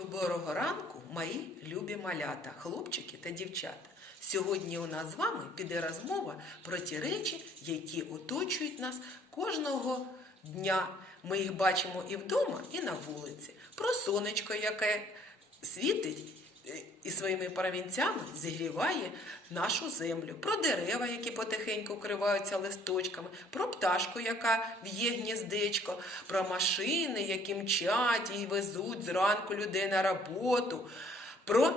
Доброго ранку, мої любі малята, хлопчики та дівчата. Сьогодні у нас з вами піде розмова про ті речі, які оточують нас кожного дня. Ми їх бачимо і вдома, і на вулиці. Про сонечко, яке світить своїми паравінцями зігріває нашу землю, про дерева, які потихеньку вкриваються листочками, про пташку, яка в'є гніздечко, про машини, які мчать і везуть зранку людей на роботу, про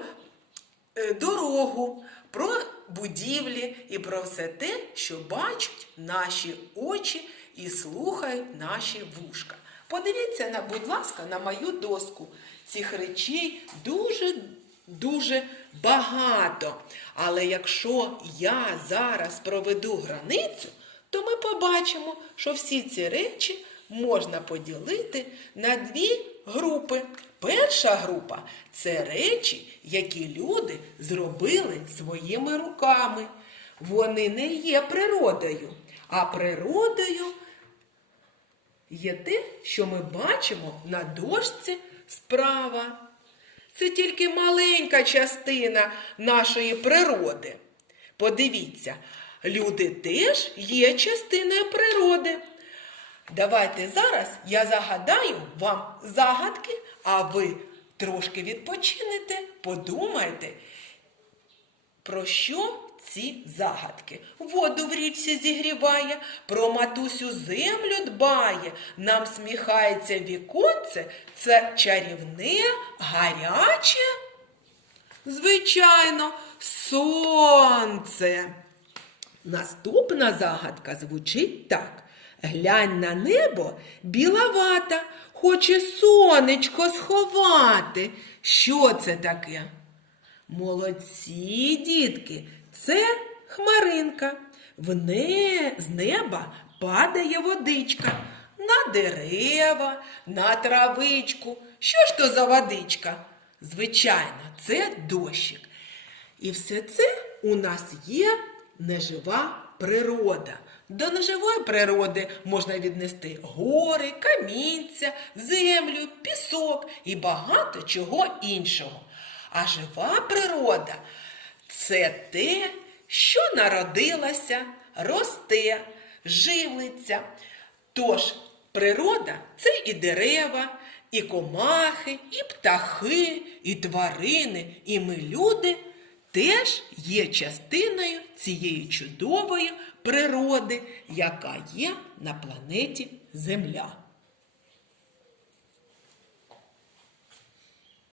е, дорогу, про будівлі і про все те, що бачать наші очі і слухають наші вушка. Подивіться, будь ласка, на мою доску. Цих речей дуже дуже багато. Але якщо я зараз проведу границю, то ми побачимо, що всі ці речі можна поділити на дві групи. Перша група це речі, які люди зробили своїми руками. Вони не є природою, а природою є те, що ми бачимо на дошці справа. Це тільки маленька частина нашої природи. Подивіться, люди теж є частиною природи. Давайте зараз я загадаю вам загадки, а ви трошки відпочинете, подумайте, про що ці загадки? Воду в річці зігріває, про матусю землю дбає, нам сміхається віконце, це чарівне, гаряче. Звичайно, сонце. Наступна загадка звучить так. Глянь на небо біла вата, хоче сонечко сховати. Що це таке? Молодці, дітки, це хмаринка. В не... З неба падає водичка на дерева, на травичку. Що ж то за водичка? Звичайно, це дощик. І все це у нас є нежива природа. До неживої природи можна віднести гори, камінця, землю, пісок і багато чого іншого. А жива природа це те, що народилося, росте, живиться. Тож природа це і дерева, і комахи, і птахи, і тварини, і ми люди теж є частиною цієї чудової природи, яка є на планеті Земля.